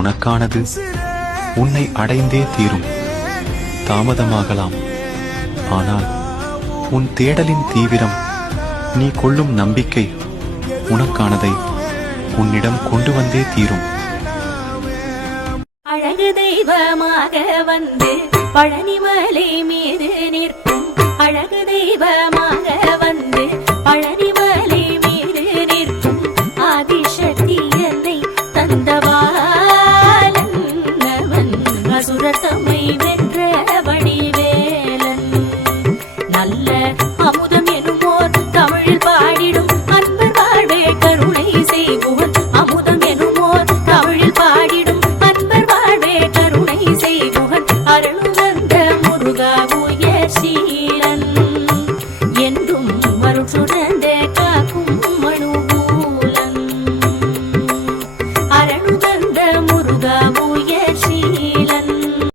உனக்கானது உன்னை அடைந்தே தீரும். தாமதமாகலாம், ஆனால் உன் தேடலின் தீவிரம், நீ கொள்ளும் நம்பிக்கை உனக்கானதை உன்னிடம் கொண்டு வந்தே தீரும். அழகு தெய்வமாக வந்து பழனிமலை மீது நிற்கும் அழகு தெய்வமாக